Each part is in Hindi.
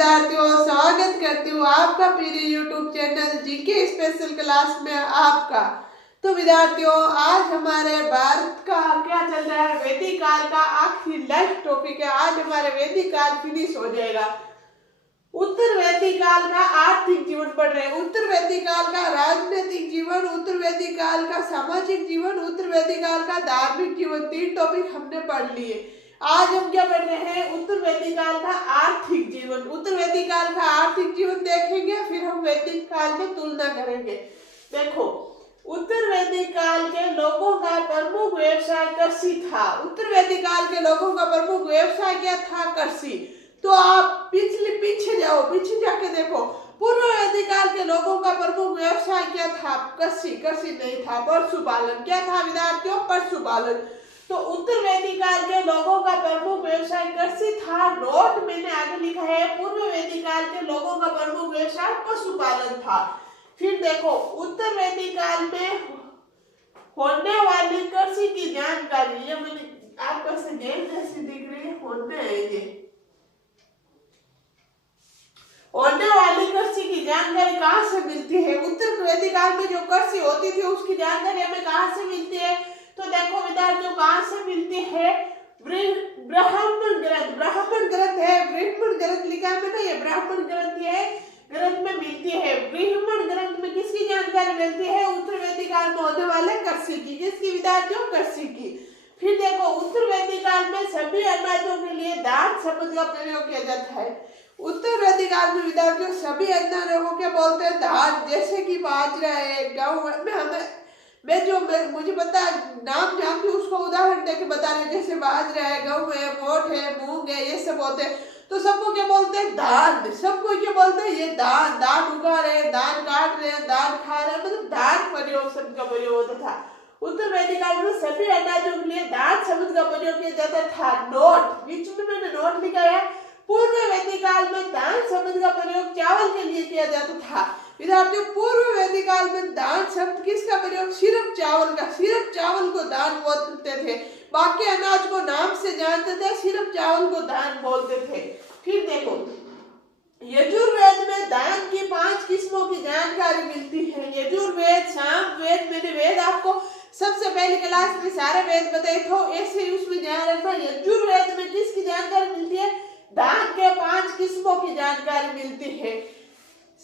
विद्यार्थियों, स्वागत करती हूँ आपका प्रिय YouTube channel GK special class में आपका। तो विद्यार्थियों, आज हमारे भारत का क्या चल रहा है, वैदिक काल का आखिरी लास्ट टॉपिक है। आज हमारे वैदिक काल फिनिश हो जाएगा। उत्तर वैदिक काल का आर्थिक जीवन पढ़ रहे हैं, उत्तर वैदिक काल का राजनीतिक जीवन, उत्तर वैदिक काल का सामाजिक जीवन, उत्तर वैदिक काल का धार्मिक जीवन, 3 टॉपिक हमने पढ़ लिए। आज हम क्या पढ़ रहे हैं, उत्तर वैदिक काल का आर्थिक जीवन। उत्तर वैदिक काल का आर्थिक जीवन देखेंगे, फिर हम वैदिक काल में तुलना करेंगे। देखो, उत्तर वैदिक काल के लोगों का प्रमुख व्यवसाय कृषि था। उत्तर वैदिक काल के लोगों का प्रमुख व्यवसाय क्या था? कृषि। तो आप पीछे जाओ, पीछे जाके देखो, पूर्व वैदिक काल के लोगों का प्रमुख व्यवसाय क्या था? कृषि। कृषि नहीं था, पशुपालन। क्या था विद्यार्थियों? पशुपालन। तो उत्तर वैदिक काल के लोगों का प्रमुख व्यवसाय कृषि था। नोट मैंने आगे लिखा है, पूर्व वैदिक काल के लोगों का प्रमुख व्यवसाय पशुपालन था। फिर देखो, उत्तर वैदिक काल में होने वाली कृषि की जानकारी, ये मैंने आपको जैसी दिख रही है, होने वाली कृषि की जानकारी कहाँ से मिलती है? उत्तर वैदिक काल में जो कृषि होती थी उसकी जानकारी हमें कहाँ से मिलती है? तो देखो विद्यार्थियों, कहाँ से मिलती है? ब्राह्मण ग्रंथ। ब्राह्मण ग्रंथ है, ब्राह्मण ग्रंथ लिखा है मैंने, ये ब्राह्मण ग्रंथ है, ग्रंथ में मिलती है। ब्राह्मण ग्रंथ में किसकी जानकारी मिलती है? उत्तर वैदिक काल में होने वाले कृषि की। किसकी विद्यार्थियों? कृषि की। फिर देखो, उत्तर वैदिक काल में सभी अनाजों के लिए दान शब्द का प्रयोग किया जाता है। उत्तर वैदिक काल में विद्यार्थियों सभी अनाजों को क्या बोलते हैं? धान। जैसे कि बाजरा है, गेहूं में, मुझे पता नाम जानती हूँ उसको उदाहरण देके बता रहे, जैसे बाजरा है, गेहूं है, मोठ है, मूंग है, ये सब होते हैं। तो सबको क्या बोलते हैं? धान। सबको क्या बोलते हैं? ये धान। धान उगा रहे हैं, धान काट रहे हैं, धान खा रहे हैं, मतलब धान प्रयोग शब्द का प्रयोग होता था। उत्तर वैदिक काल में सभी अनाजों के लिए दान शब्द का प्रयोग किया जाता था। नोट, बीच में मैंने नोट लिखा है, पूर्व वैदिक काल में दान शब्द का प्रयोग चावल के लिए किया जाता था। विद्यार्थियों, पूर्व वैदिक काल में दान शब्द किसका प्रयोग? सिर्फ चावल का। सिर्फ चावल को दान बोलते थे, बाकी अनाज को नाम से जानते थे, सिर्फ चावल को दान बोलते थे। फिर देखो, यजुर्वेद में दान की 5 किस्मों की जानकारी मिलती है। यजुर्वेद, सामवेद, मैंने वेद आपको सबसे पहले क्लास में सारे वेद बताए थे, ऐसे ही उसमें ध्यान रखना। यजुर्वेद में किसकी जानकारी मिलती है? दान के 5 किस्मों की जानकारी मिलती है।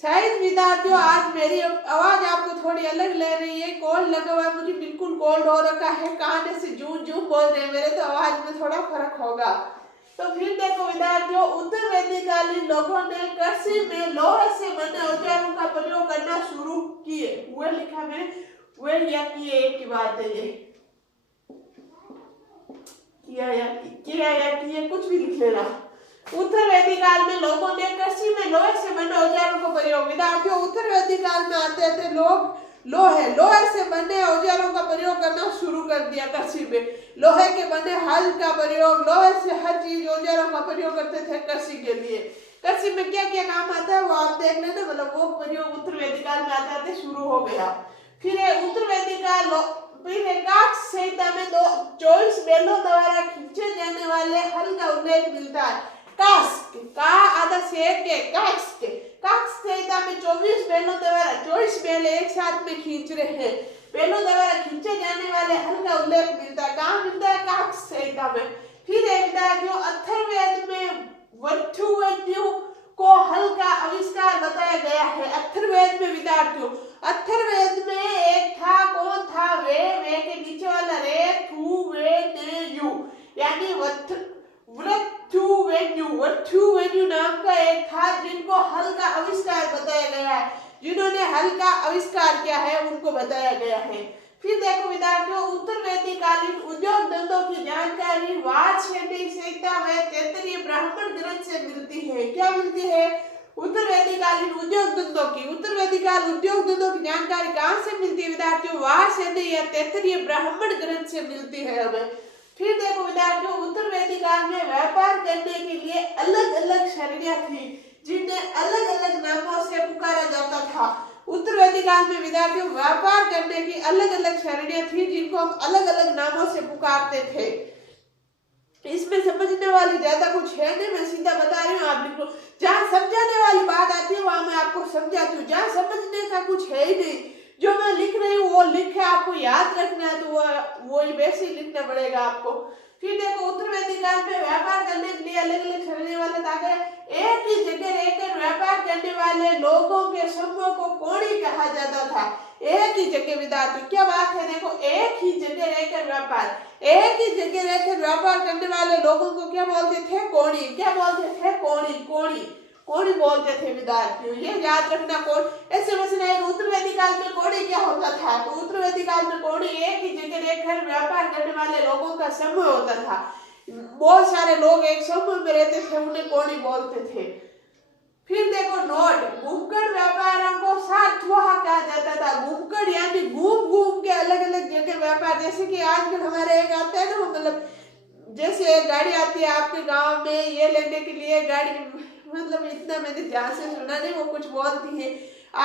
शायद विद्यार्थियों आज मेरी आवाज आपको थोड़ी अलग ले रही है, कोल्ड लगा हुआ है, मुझे बिल्कुल कोल्ड हो रखा है, कान से जूं जूं बोल रहे हैं मेरे, तो आवाज में थोड़ा फर्क होगा। तो फिर देखो विद्यार्थियों, उत्तर वैदिक कालीन लोगों ने कृषि में लोहे से बने औजारों का प्रयोग करना शुरू किए हुए, लिखा मैंने, वे या किए, एक ही बात है ये, किया या किए, कुछ भी लिख लेना। उत्तर वैदिक काल में लोगों ने कृषि में लोहे से बने औजारों को प्रयोग। विद्यार्थियों, उत्तर वैदिक काल में आते थे लोग लोहे से बने औजारों का प्रयोग करना शुरू कर दिया। कृषि में लोहे के बने हल का प्रयोग, लोहे से हर चीज औजारों का प्रयोग करते थे कृषि के लिए। कृषि में क्या क्या काम आता है वो आप देख लेना, मतलब वो प्रयोग उत्तर वैदिक काल में आते आते शुरू हो गया। फिर उत्तर वैदिक काल संहिता में 24 बैलों द्वारा खींचे जाने वाले हल का उल्लेख मिलता है। संहिता में 24 बैलों द्वारा 24 बैल एक साथ में खींच रहे हैं, बैलों द्वारा खींचे जाने वाले हल का उल्लेख मिलता है। कहाँ मिलता है? काक्ष संहिता में। फिर एक विद्यार्थियों, अथर्ववेद में वृक्षुवेद्यों को हल का आविष्कार बताया गया है। अथर्ववेद में विद्यार्थियों, अथर्ववेद में एक था, कौन था? वे के नीचे वाला रे, थू, वे, ने, यू, यानी वृक्षुवेद्यु नाम का एक था जिनको हल का आविष्कार बताया गया है। जिन्होंने हल का आविष्कार किया है उनको बताया गया है। फिर देखो विद्यार्थियों, उत्तर वैदिक कालीन उद्योग धंधों की जानकारी वाजपेयी संहिता व तैत्तिरीय ब्राह्मण ग्रंथ से मिलती है। क्या मिलती है? उत्तर वैदिक कालीन उद्योग धंधों की। उत्तर वैदिक काल उद्योग धंधों की जानकारी कहाँ से मिलती है विद्यार्थियों? वाजपेयी या तैत्तिरीय ब्राह्मण ग्रंथ से मिलती है हमें। फिर देखो विद्यार्थियों, उत्तर वैदिक काल में व्यापार करने के लिए अलग अलग श्रेणियां थी जिन्हें अलग अलग नामों से पुकारा जाता था। उत्तर वैदिक काल में विद्यार्थियों व्यापार करने की अलग अलग श्रेणियां थी जिनको हम अलग अलग नामों से पुकारते थे। इसमें समझने वाली ज्यादा कुछ है नहीं, मैं सीधा बता रही हूँ, आप बिल्कुल। जहाँ समझाने वाली बात आती है वहां मैं आपको समझाती हूँ, जहाँ समझने का कुछ है ही नहीं, जो मैं लिख रही हूँ वो लिखे आपको याद रखना है तो वो वैसे ही लिखना पड़ेगा आपको। फिर देखो उत्तर वैदिक काल में व्यापार करने के लिए अलग अलग शरणियों वाले ताकि एक ही जगह रहकर व्यापार करने वाले लोगों के समूह को कोणी कहा जाता था। एक ही जगह विद्यार्थी, क्या बात है, देखो एक ही जगह रहकर व्यापार, एक ही जगह रहकर व्यापार करने वाले लोगों को क्या बोलते थे, कोणी। क्या बोलते थे, कोणी, कोणी, कोणी बोलते थे विद्यार्थियों, ये याद रखना। कोण ऐसे वैसे नहीं, उत्तर वैदिक काल में कोणी क्या होता था, तो उत्तर वैदिक काल में कोणी एक ही जगह रहकर व्यापार करने वाले लोगों का समूह होता था। बहुत सारे लोग एक समूह में रहते थे, उन्हें कोणी बोलते थे। फिर देखो नोट, घूमकर व्यापारों को सार्थवाह कहा जाता था। घूमकर यानी घूम घूम के अलग अलग जगह व्यापार, जैसे कि आजकल हमारे एक आता है ना, मतलब जैसे एक गाड़ी आती है आपके गांव में, ये लेने के लिए गाड़ी, मतलब इतना मैंने ध्यान से सुना नहीं, वो कुछ बोलती है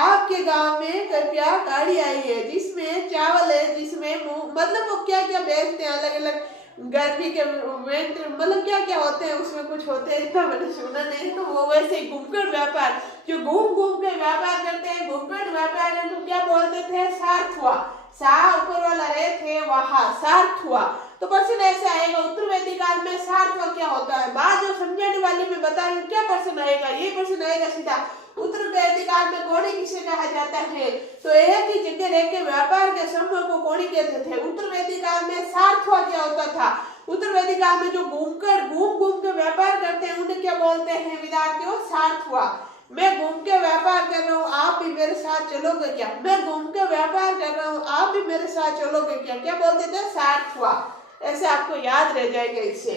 आपके गांव में कृपया गाड़ी आई है जिसमें चावल है, जिसमें मतलब वो क्या क्या बेचते हैं अलग अलग गर्मी के विंटर, मतलब क्या क्या होते हैं उसमें, कुछ होते हैं, इतना मैंने सुना नहीं। तो वो वैसे ही घूमकर व्यापार, जो घूम घूम के व्यापार करते हैं, घूमकर व्यापार करते, तो क्या बोलते थे, सार्थवा। सा ऊपर वाला रे थे वहां, सार्थवा। तो प्रश्न ऐसे आएगा उत्तर वैदिक काल में सार्थवा क्या होता है। बात जो समझाने वाली मैं बता रही हूँ, क्या प्रश्न आएगा, ये प्रश्न आएगा सीधा, उत्तर वैदिक काल में कोणी किसे कहा जाता है, तो एक ही जगह रह के व्यापार के समूह को कोणी कहते थे। उत्तर वैदिक काल में सार्थवा क्या होता था, उत्तर वैदिक काल में जो घूम घूम के व्यापार करते हैं उन्हें क्या बोलते हैं विद्यार्थियों, सार्थवा। मैं घूम के व्यापार कर रहा हूँ, आप भी मेरे साथ चलोगे क्या, मैं घूम के व्यापार कर रहा हूँ, आप भी मेरे साथ चलोगे क्या, क्या बोलते थे, सार्थवा। ऐसे आपको याद रह जाएगा इससे।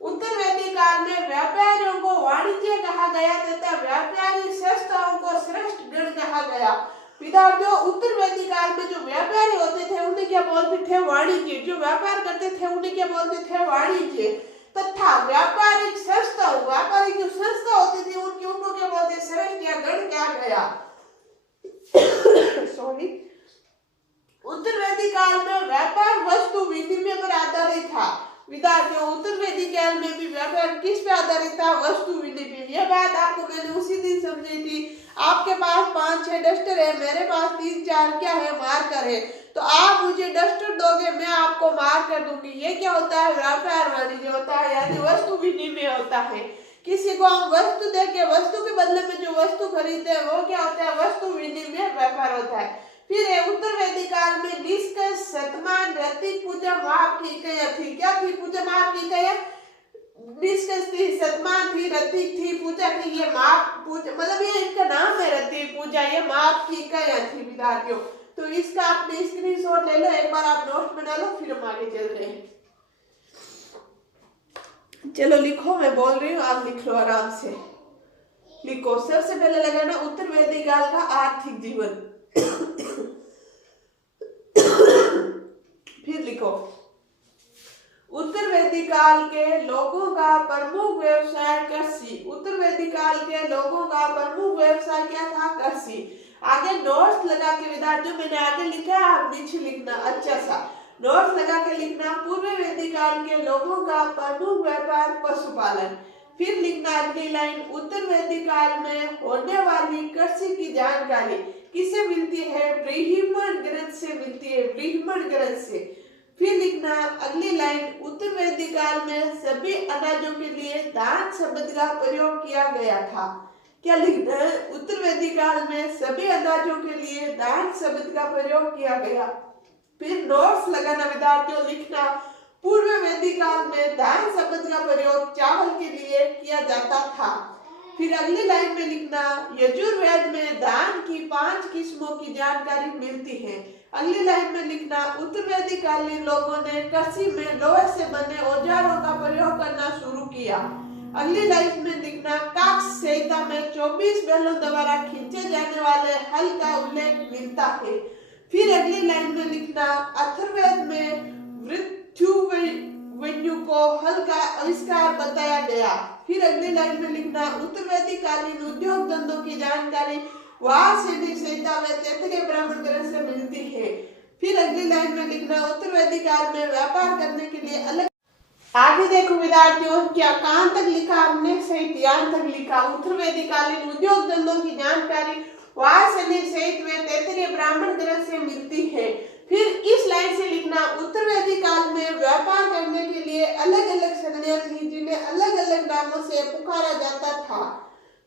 उत्तर वैदिक काल में व्यापारियों को वाणिज्य कहा गया तथा व्यापारी संस्थाओं को श्रेष्ठ गण कहा गया। विद्यार्थियों उत्तर वैदिक काल में जो व्यापारी होते थे उन्हें क्या बोलते थे, वाणिज्य। जो व्यापार करते थे उन्हें क्या बोलते थे, वाणिज्य। तथा व्यापारिक संस्था, व्यापारिक जो संस्था होती थी उनको क्या बोलते, श्रेष्ठ या गण कहा गया। सॉरी। उत्तर वैदिक काल में व्यापार वस्तु विनिमय पर आधारित था। विद्यार्थियों उत्तर वैदिक काल में भी व्यापार किस पे आधारित था, वस्तु विनिमय। यह बात आपको मैंने उसी दिन समझी थी। आपके पास 5-6 डस्टर है, मेरे पास 3-4 क्या है, मार्कर है, तो आप मुझे डस्टर दोगे, मैं आपको मार्कर दूंगी। ये क्या होता है, व्यापार वाणिज्य होता है, यानी वस्तु विनिमय होता है। किसी को हम वस्तु देके वस्तु के बदले में जो वस्तु खरीदते हैं वो क्या होता है, वस्तु विनिमय व्यापार होता है। फिर उत्तर वैदिक काल में निष्कर्ष, शतमान, रतिक, पूजा, माप की इकाइयां थी। क्या थी, पूजा माप की इकाइयां, निष्कर्ष थी, शतमान थी, रतिक थी, पूजा थी, ये माप पूजा, मतलब ये इनका नाम है, रतिक, पूजा, ये माप की इकाइयां थी विद्यार्थियों। तो इसका आपने स्क्रीनशॉट ले लो, एक बार आप नोट बना लो, फिर हम आगे चल रहे हैं। चलो लिखो, मैं बोल रही हूँ, आप लिख लो आराम से, लिखो। सबसे पहले लगाना उत्तर वैदिक काल का आर्थिक जीवन। फिर लिखो उत्तर वैदिक काल के लोगों का प्रमुख व्यवसाय कृषि। उत्तर वैदिक काल के लोगों का प्रमुख व्यवसाय क्या था, कृषि। आगे नोट्स लगा के विद्यार्थियों, मैंने आगे लिखा, आप नीचे लिखना, अच्छा सा नोट्स लगा के लिखना। पूर्व वैदिक काल के लोगों का प्रमुख व्यापार पशुपालन। फिर लिखना अगली लाइन, उत्तर वैदिक काल में होने वाली कृषि की जानकारी किससे मिलती है, ब्राह्मण ग्रंथ से मिलती है, ब्राह्मण ग्रंथ से। फिर लिखना अगली लाइन, उत्तर वैदिक काल में सभी अनाजों के लिए दान शब्द का प्रयोग किया गया था। क्या लिखना है, उत्तर वैदिक काल में सभी अनाजों के लिए दान शब्द का प्रयोग किया गया। फिर नोट्स लगाना विद्यार्थियों, लिखना पूर्व वैदिक काल में दान शब्द का प्रयोग चावल के लिए किया जाता था। फिर अगली लाइन में लिखना, यजुर्वेद में दान की 5 किस्मों की जानकारी मिलती है। अगली लाइन में लिखना, उत्तर वैदिक कालीन लोगों ने कृषि में लोहे से बने औजारों का प्रयोग करना शुरू किया। अगली लाइन में लिखना, काक्ष संहिता में 24 बैलों द्वारा खींचे जाने वाले हल का उल्लेख मिलता है। फिर अगली लाइन में लिखना, अथर्ववेद में मृत्यु को हल का आविष्कार बताया गया। फिर अगली लाइन में लिखना, उत्तर वैदिक कालीन उद्योग धंधों की जानकारी वासनिक संहिता में तैत्तिरीय ब्राह्मण ग्रंथ से मिलती है। फिर अगली लाइन में लिखना, उत्तर वैदिक काल में व्यापार करने के लिए अलग आगे देखो विद्यार्थियों, क्या कहाँ तक लिखा हमने, सही ध्यान तक लिखा। उत्तर वैदिक कालीन उद्योग धंधों की जानकारी वासनी सहित वे तैत्तिरीय ब्राह्मण ग्रंथ से मिलती है। फिर इस लाइन से लिखना, उत्तर वैदिक काल में व्यापार करने के लिए अलग अलग सरणियां थी जिन्हें अलग अलग नामों से पुकारा जाता था।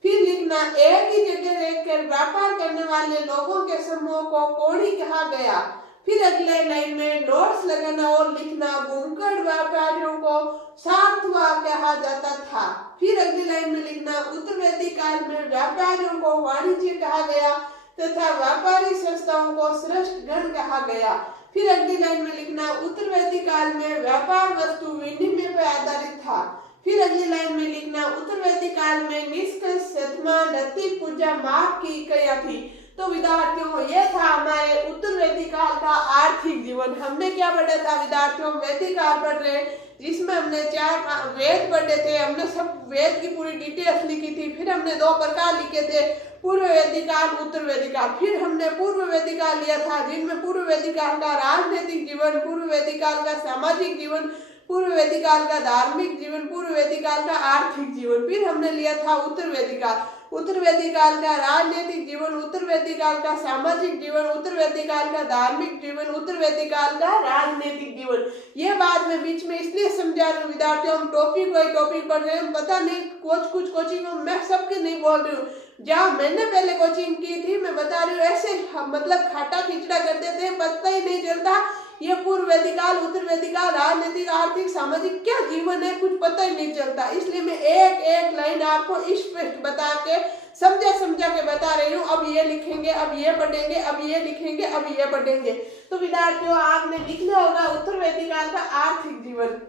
फिर लिखना, एक ही जगह रहकर व्यापार करने वाले लोगों के समूह को कोढ़ी कहा गया। फिर अगले लाइन में नोट्स लगाना और लिखना, घूमकर व्यापारियों को सार्थवा कहा जाता था। फिर अगली लाइन में लिखना, उत्तर वैदिक काल में व्यापारियों को वाणिज्य कहा गया तथा व्यापारी संस्थाओं को श्रेष्ठ गण कहा गया। फिर अगली लाइन में लिखना, उत्तर वैदिक काल में व्यापार वस्तु विनिमय पर आधारित था। फिर अगली लाइन में लिखना, उत्तर वैदिक काल में निष्कर्ष शतमान रति पूजा माप की इकाइयां थी। तो विद्यार्थियों, ये था हमारे उत्तर वैदिक काल का आर्थिक जीवन। हमने क्या पढ़ा था विद्यार्थियों, वैदिक काल पढ़ रहे, जिसमें हमने 4 वेद पढ़े थे। हमने सब वेद की पूरी डिटेल्स लिखी थी। फिर हमने 2 प्रकार लिखे थे, पूर्व वैदिक काल, उत्तर वैदिक काल। फिर हमने पूर्व वैदिक काल लिया था, जिनमें पूर्व वैदिक काल का राजनीतिक जीवन, पूर्व वैदिक काल का सामाजिक जीवन, पूर्व वैदिक काल का धार्मिक जीवन, पूर्व वैदिक काल का आर्थिक जीवन। फिर हमने लिया था उत्तर वैदिक काल, उत्तर वैदिक काल का राजनीतिक जीवन, उत्तर वैदिक काल का सामाजिक जीवन, उत्तर वैदिक काल का धार्मिक जीवन, उत्तर वैदिक काल का राजनीतिक जीवन। ये बात मैं बीच में इसलिए समझा रही हूँ विद्यार्थियों, हम टॉपिक पढ़ रहे हैं, पता नहीं कुछ कोचिंग मैं सबके नहीं बोल रही हूँ। जहाँ मैंने पहले कोचिंग की थी मैं बता रही हूँ, ऐसे मतलब खाटा खिचड़ा कर देते हैं, पता ही नहीं चलता ये पूर्व वैदिक काल, उत्तर वैदिक काल, राजनीतिक, आर्थिक, सामाजिक क्या जीवन है, कुछ पता ही नहीं चलता। इसलिए मैं एक एक लाइन आपको स्पष्ट बता के समझा के बता रही हूँ। अब ये लिखेंगे, अब ये पढ़ेंगे, अब ये लिखेंगे, अब ये पढ़ेंगे। तो विद्यार्थियों, आपने लिखना होगा उत्तर वैदिक काल का आर्थिक जीवन।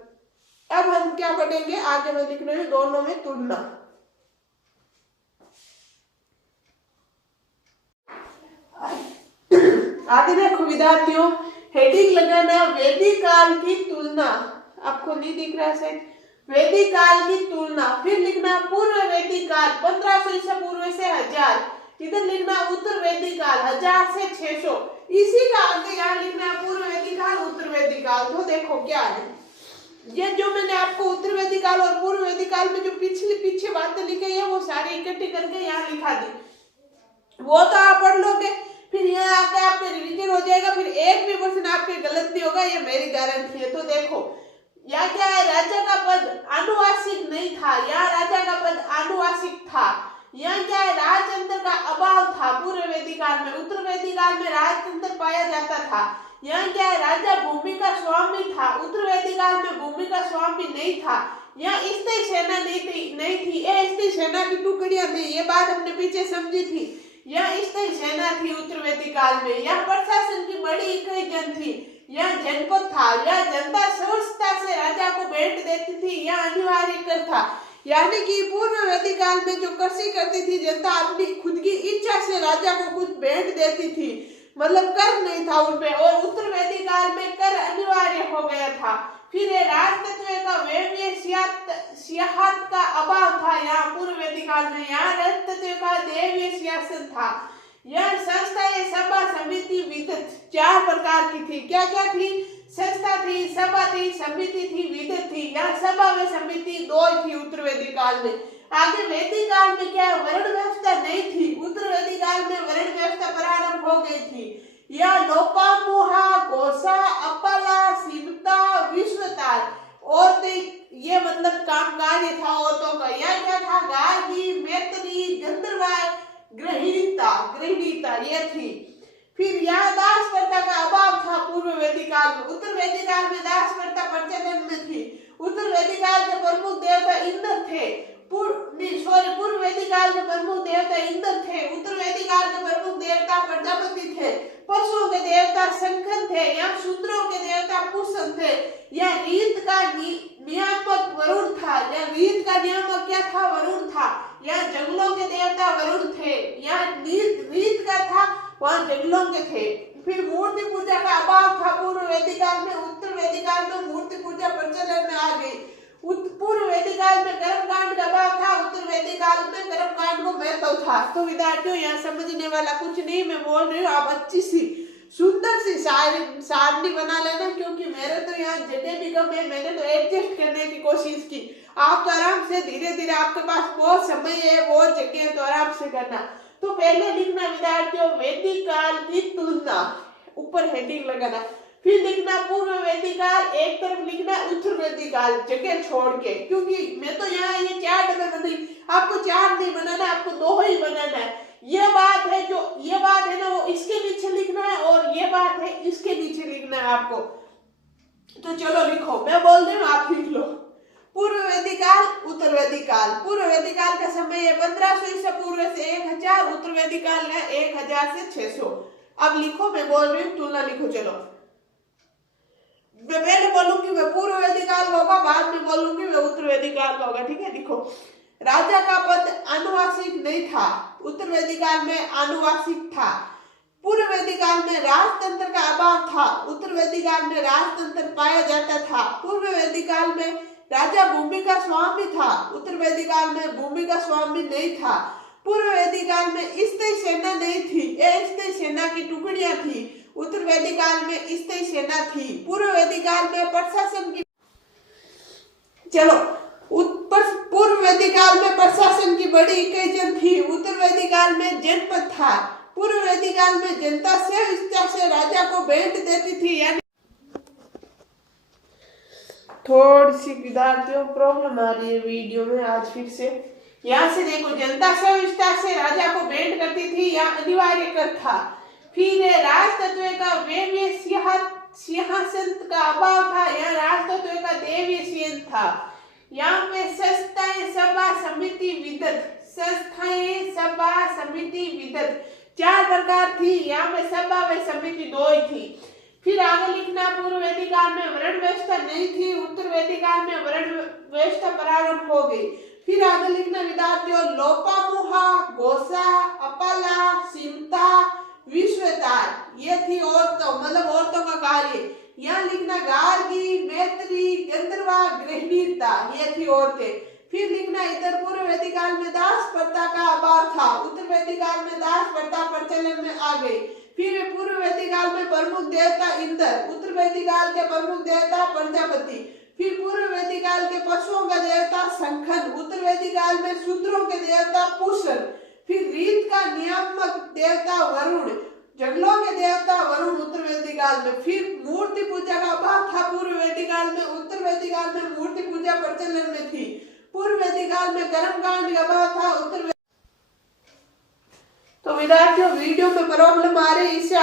अब हम क्या पढ़ेंगे आगे, मैं लिख रही हूँ दोनों में तुलना। आगे देखो विद्यार्थियों, हेडिंग लगाना, वैदिक काल की तुलना। आपको नहीं दिख रहा है, वैदिक काल की तुलना। फिर लिखना पूर्व वैदिक काल 1500 ईसा पूर्व से 1000। इधर लिखना उत्तर वैदिक काल 1000 से 600। इसी का आगे यहाँ लिखना पूर्व वैदिक काल, उत्तर वैदिक काल। तो देखो क्या है, ये जो मैंने आपको उत्तर वैदिक काल और पूर्व वैदिक काल में जो पीछे बातें लिखी है वो सारी इकट्ठी करके यहाँ लिखा दी, वो तो आप पढ़ लोगे। फिर यहाँ आके आपके रिवीजन हो जाएगा, फिर एक भी क्वेश्चन आपके गलत नहीं होगा, ये मेरी गारंटी है। तो देखो यहाँ क्या है, राजा का पद आनुवांशिक नहीं था, यहाँ राजा का पद आनुवांशिक था। यहाँ क्या है, राजतंत्र का अभाव था पूर्व वैदिक काल में। उत्तर वैदिक काल में राजतंत्र पाया जाता था। यहाँ क्या है, राजा भूमि का स्वामी था। उत्तर वैदिक काल में भूमि का स्वामी नहीं था। यहाँ स्थायी सेना नहीं थी, स्थायी सेना की टुकड़ियां थी, ये बात हमने पीछे समझी थी। यह स्थायी सेना थी उत्तर वैदिक काल में। यह प्रशासन की बड़ी इकाई जन थी। यह जनपद था। यह जनता सहजता से राजा को भेंट देती थी। यह अनिवार्य कर था, यानी कि पूर्व वैदिक काल में जो कृषि करती थी जनता, अपनी खुद की इच्छा से राजा को कुछ भेंट देती थी, मतलब कर नहीं था उनपे। और उत्तर वैदिक काल में कर अनिवार्य हो गया था। फिर राजतत्व का वैव्य सियाहत का अभाव था यहाँ पूर्व वैदिक काल में। यहाँ राजतत्व का दैवीय सियासत था। यह संस्था, ये सभा, समिति, विधत 4 प्रकार की थी। क्या क्या थी, संस्था थी, सभा थी, समिति थी, विधत थी। यहाँ सभा व समिति 2 थी उत्तर वैदिक काल में। आगे वैदिक काल में क्या वर्ण व्यवस्था नहीं थी। उत्तर वैदिक काल में वर्ण व्यवस्था प्रारंभ हो गई थी। यह लोपामुहा, घोषा, अपला, सीमता, विश्वताल और ये मतलब कामकाज था औरतों का। यह क्या था, गार्गी, मैत्री, गंधर्वा, गृहिणीता ये थी। फिर यहाँ दास प्रथा का अभाव था पूर्व वैदिक काल में। उत्तर वैदिक काल में दास प्रथा प्रचलन में थी। उत्तर वैदिक काल के प्रमुख देवता इंद्र थे। पूर्व वैदिक काल के प्रमुख देवता इंद्र थे। उत्तर वैदिक काल के प्रमुख देवता प्रजापति थे। पशुओं के देवता शंकर थे। यहाँ शूद्रों के देवता पुष्ण थे। यह रीत का नियामक वरुण था। यह रीत का नियामक क्या था, वरुण था। यहाँ जंगलों के देवता वरुण थे। यहाँ रीत का था, वहाँ जंगलों के थे। फिर मूर्ति पूजा का अभाव था पूर्व वैदिक काल में। उत्तर वैदिक काल में मूर्ति पूजा प्रचलन में आ गई। पूर्व वैदिक काल में कर्मकांड का अभाव था। उत्तर वैदिक काल में कर्मकांड को महत्व था। तो विद्यार्थियों, यहाँ समझने वाला कुछ नहीं मैं बोल रही हूँ, आप अच्छी सी सुंदर सी सारणी बना लेना, क्योंकि मेरे तो यहाँ जगह भी कम है, मैंने तो एडजस्ट करने की कोशिश की। आप तो आराम से धीरे धीरे, आपके पास बहुत समय है, बहुत जगह है, तो आराम से करना। तो पहले लिखना विद्यार्थियों वैदिक काल की तुलना, ऊपर हेडिंग लगाना। फिर लिखना पूर्व वैदिक काल, एक तरफ लिखना उत्तर वैदिक काल, जगह छोड़ के, क्योंकि मैं तो यहाँ ये 4 डब्बे बनाई, आपको 4 नहीं बनाना, आपको 2 ही बनाना है। ये बात है ना, वो इसके नीचे लिखना है, और ये बात है इसके नीचे लिखना है आपको। तो चलो लिखो, मैं बोल रही हूँ, आप लिख लो। पूर्व वैदिक काल, उत्तर वैदिक काल। पूर्व वैदिक काल का समय है 1500 ईसा पूर्व से 1000, उत्तर वैदिक काल है 1000 से 600। अब लिखो, मैं बोल रही हूँ, तुलना लिखो। चलो, मैं पहले बोलूंगी वह पूर्व वैदिक काल होगा, बाद में बोलूंगी वह उत्तर वैदिक काल होगा, ठीक है। देखो, राजा का पद आनुवांशिक नहीं था, उत्तर वैदिक काल में आनुवांशिक था। पूर्व वैदिक काल में राजतंत्र का अभाव था, उत्तर वैदिक काल में राजतंत्र पाया जाता था। पूर्व वैदिक काल में राजा भूमि का स्वामी था, उत्तर वैदिक काल में भूमि का स्वामी नहीं था। पूर्व वैदिक काल में स्थायी सेना नहीं थी, अस्थायी सेना की टुकड़ियां थी, उत्तर वैदिक काल में स्थायी सेना थी। पूर्व वैदिक काल में प्रशासन की, चलो, पूर्व वैदिक काल में प्रशासन की बड़ी इकाई जन थी, उत्तर वैदिक काल में जनपद था। पूर्व वैदिक काल में जनता से इच्छा से राजा को भेंट देती थी, यानी थोड़ी सी विद्यार्थियों प्रॉब्लम आ रही है वीडियो में आज फिर से। यहाँ से देखो, जनता से इच्छा से राजा को भेंट करती थी, या अनिवार्य कर था। फिर राजतत्व का वैव्य सिंहासन का अभाव था, यहाँ राजतत्व का दैवीय सिंह था। यहाँ पे संस्थाएं, सभा, समिति, विदत, संस्थाएं, सभा, समिति, विदत 4 प्रकार थी, यहाँ पे सभा व समिति 2 ही थी। फिर आगे लिखना, पूर्व वैदिक काल में वर्ण व्यवस्था नहीं थी, उत्तर वैदिक काल में वर्ण व्यवस्था प्रारंभ हो गई। फिर आगे लिखना विद्यार्थियों, लोपामुहा, घोषा, अपला, सिमता, विश्वतार, ये थी औरतों, मतलब औरतों का कार्य। यहाँ लिखना गार्गी, मैत्री, गंधर्वा, गृहिणीता, ये थी औरतें। फिर लिखना इधर पूर्व वैदिक काल में दास प्रथा का अभाव था, उत्तर वैदिक काल में दास प्रथा प्रचलन में आ गई। फिर पूर्व वैदिक काल में प्रमुख देवता इंद्र, उत्तर वैदिक काल के प्रमुख देवता प्रजापति। फिर पूर्व वैदिक काल के पशुओं का देवता शंखन, उत्तर वैदिक काल में शूद्रों के देवता पुष्कर। फिर रीत का नियामक देवता वरुण, जंगलों के देवता वरुण, उत्तर वैदिक काल में। फिर मूर्ति पूजा का अभाव था पूर्व वैदिक काल में, उत्तर वैदिक काल में मूर्ति पूजा प्रचलन में थी। पूर्व वैदिक काल में कर्मकांड का अभाव था, उत्तर। तो विद्यार्थियों, वीडियो में प्रॉब्लम आ रही है, इससे